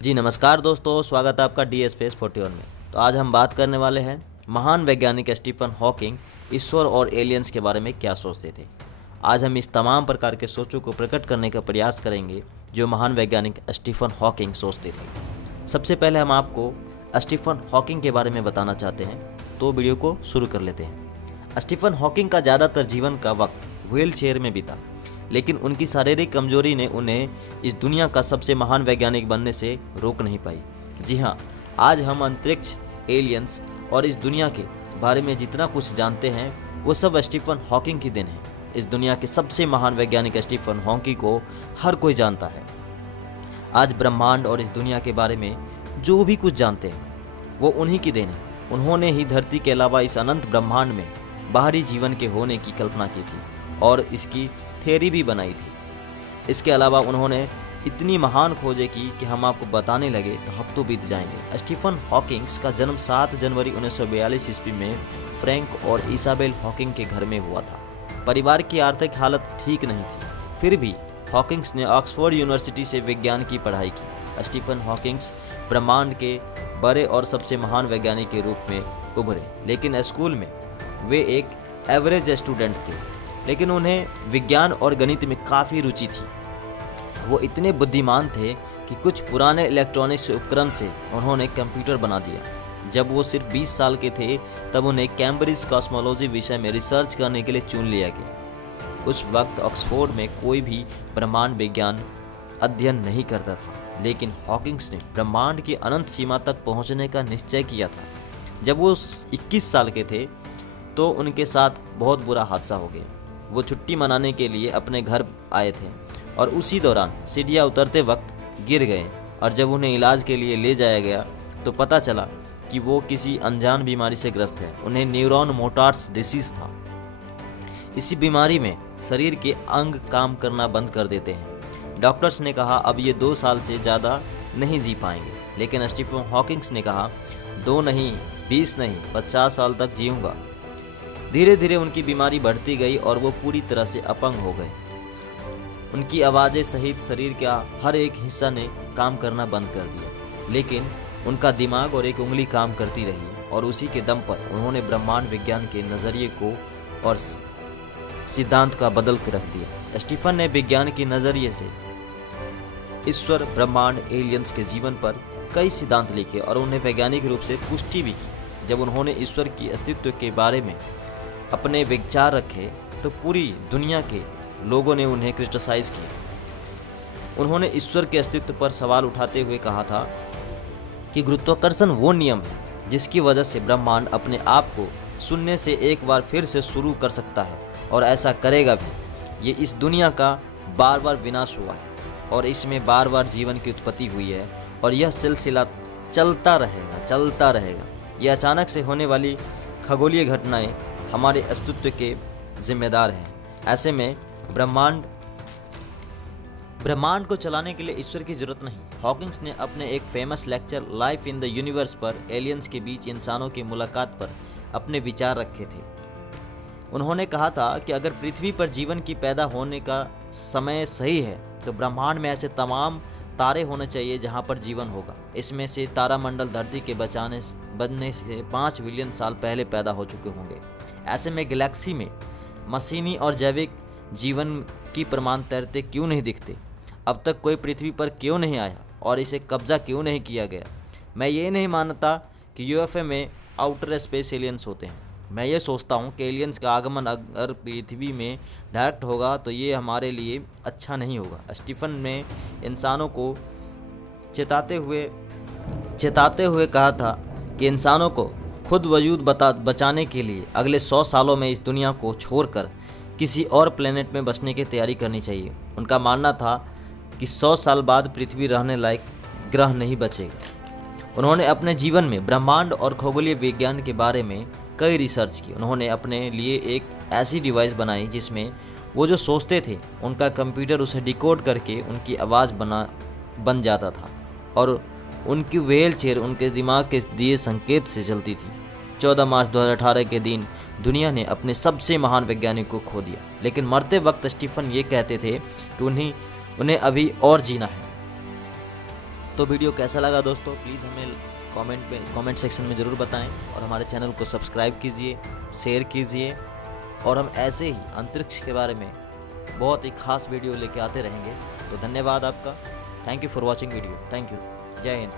जी नमस्कार दोस्तों, स्वागत है आपका डी स्पेस 41 में। तो आज हम बात करने वाले हैं महान वैज्ञानिक स्टीफन हॉकिंग ईश्वर और एलियंस के बारे में क्या सोचते थे। आज हम इस तमाम प्रकार के सोचों को प्रकट करने का प्रयास करेंगे जो महान वैज्ञानिक स्टीफन हॉकिंग सोचते थे। सबसे पहले हम आपको स्टीफन हॉकिंग के बारे में बताना चाहते हैं, तो वीडियो को शुरू कर लेते हैं। स्टीफन हॉकिंग का ज़्यादातर जीवन का वक्त व्हील चेयर में बीता, लेकिन उनकी शारीरिक कमजोरी ने उन्हें इस दुनिया का सबसे महान वैज्ञानिक बनने से रोक नहीं पाई। जी हाँ, आज हम अंतरिक्ष, एलियंस और इस दुनिया के बारे में जितना कुछ जानते हैं वो सब स्टीफन हॉकिंग की देन है। इस दुनिया के सबसे महान वैज्ञानिक स्टीफन हॉकिंग को हर कोई जानता है। आज ब्रह्मांड और इस दुनिया के बारे में जो भी कुछ जानते हैं वो उन्हीं की देन है। उन्होंने ही धरती के अलावा इस अनंत ब्रह्मांड में बाहरी जीवन के होने की कल्पना की थी और इसकी थ्योरी भी बनाई थी। इसके अलावा उन्होंने इतनी महान खोजें की कि हम आपको बताने लगे तो हफ्तों बीत जाएंगे। स्टीफन हॉकिंग्स का जन्म 7 जनवरी 1942 ईस्वी में फ्रैंक और इसाबेल हॉकिंग के घर में हुआ था। परिवार की आर्थिक हालत ठीक नहीं थी, फिर भी हॉकिंग्स ने ऑक्सफोर्ड यूनिवर्सिटी से विज्ञान की पढ़ाई की। स्टीफन हॉकिंग्स ब्रह्मांड के बड़े और सबसे महान वैज्ञानिक के रूप में उभरे, लेकिन स्कूल में वे एक एवरेज स्टूडेंट थे, लेकिन उन्हें विज्ञान और गणित में काफ़ी रुचि थी। वो इतने बुद्धिमान थे कि कुछ पुराने इलेक्ट्रॉनिक्स उपकरण से उन्होंने कंप्यूटर बना दिया। जब वो सिर्फ 20 साल के थे तब उन्हें कैम्ब्रिज कॉस्मोलॉजी विषय में रिसर्च करने के लिए चुन लिया गया। उस वक्त ऑक्सफोर्ड में कोई भी ब्रह्मांड विज्ञान अध्ययन नहीं करता था, लेकिन हॉकिंग्स ने ब्रह्मांड की अनंत सीमा तक पहुंचने का निश्चय किया था। जब वो 21 साल के थे तो उनके साथ बहुत बुरा हादसा हो गया। वो छुट्टी मनाने के लिए अपने घर आए थे और उसी दौरान सीढ़ियाँ उतरते वक्त गिर गए और जब उन्हें इलाज के लिए ले जाया गया तो पता चला कि वो किसी अनजान बीमारी से ग्रस्त है। उन्हें न्यूरॉन मोटार्स डिसीज था। इसी बीमारी में शरीर के अंग काम करना बंद कर देते हैं। डॉक्टर्स ने कहा अब ये 2 साल से ज़्यादा नहीं जी पाएंगे, लेकिन स्टीफन हॉकिंग्स ने कहा 2 नहीं, 20 नहीं, 50 साल तक जीऊँगा। धीरे धीरे उनकी बीमारी बढ़ती गई और वो पूरी तरह से अपंग हो गए। उनकी आवाज़ें सहित शरीर का हर एक हिस्सा ने काम करना बंद कर दिया, लेकिन उनका दिमाग और एक उंगली काम करती रही और उसी के दम पर उन्होंने ब्रह्मांड विज्ञान के नज़रिए को और सिद्धांत का बदल के रख दिया। स्टीफन ने विज्ञान के नज़रिए से ईश्वर, ब्रह्मांड, एलियंस के जीवन पर कई सिद्धांत लिखे और उन्हें वैज्ञानिक रूप से पुष्टि भी की। जब उन्होंने ईश्वर की अस्तित्व के बारे में अपने विचार रखे तो पूरी दुनिया के लोगों ने उन्हें क्रिटिसाइज किया। उन्होंने ईश्वर के अस्तित्व पर सवाल उठाते हुए कहा था कि गुरुत्वाकर्षण वो नियम है जिसकी वजह से ब्रह्मांड अपने आप को शून्य से एक बार फिर से शुरू कर सकता है और ऐसा करेगा भी। ये इस दुनिया का बार बार विनाश हुआ है और इसमें बार बार जीवन की उत्पत्ति हुई है और यह सिलसिला चलता रहेगा। यह अचानक से होने वाली खगोलीय घटनाएं हमारे अस्तित्व के जिम्मेदार हैं। ऐसे में ब्रह्मांड को चलाने के लिए ईश्वर की जरूरत नहीं। हॉकिंग्स ने अपने एक famous lecture life in the universe पर एलियंस के बीच इंसानों की मुलाकात पर अपने विचार रखे थे। उन्होंने कहा था कि अगर पृथ्वी पर जीवन की पैदा होने का समय सही है तो ब्रह्मांड में ऐसे तमाम तारे होने चाहिए जहां पर जीवन होगा। इसमें से तारामंडल धरती के बनने से 5 बिलियन साल पहले पैदा हो चुके होंगे। ऐसे में गैलेक्सी में मशीनी और जैविक जीवन की प्रमाण तैरते क्यों नहीं दिखते? अब तक कोई पृथ्वी पर क्यों नहीं आया और इसे कब्जा क्यों नहीं किया गया? मैं ये नहीं मानता कि यूएफओ में आउटर स्पेस एलियंस होते हैं। मैं ये सोचता हूँ कि एलियंस का आगमन अगर पृथ्वी में डायरेक्ट होगा तो ये हमारे लिए अच्छा नहीं होगा। स्टीफन ने इंसानों को चेताते हुए कहा था कि इंसानों को खुद वजूद बचाने के लिए अगले 100 सालों में इस दुनिया को छोड़कर किसी और प्लेनेट में बसने की तैयारी करनी चाहिए। उनका मानना था कि 100 साल बाद पृथ्वी रहने लायक ग्रह नहीं बचेगा। उन्होंने अपने जीवन में ब्रह्मांड और खगोलीय विज्ञान के बारे में कई रिसर्च की। उन्होंने अपने लिए एक ऐसी डिवाइस बनाई जिसमें वो जो सोचते थे उनका कंप्यूटर उसे डिकोड करके उनकी आवाज़ बन जाता था और उनकी व्हील चेयर उनके दिमाग के दिए संकेत से चलती थी। 14 मार्च 2018 के दिन दुनिया ने अपने सबसे महान वैज्ञानिक को खो दिया, लेकिन मरते वक्त स्टीफन ये कहते थे कि उन्हें अभी और जीना है। तो वीडियो कैसा लगा दोस्तों, प्लीज़ हमें कमेंट सेक्शन में ज़रूर बताएं और हमारे चैनल को सब्सक्राइब कीजिए, शेयर कीजिए और हम ऐसे ही अंतरिक्ष के बारे में बहुत ही खास वीडियो लेके आते रहेंगे। तो धन्यवाद आपका। Thank you for watching video. Thank you. जय हिंद।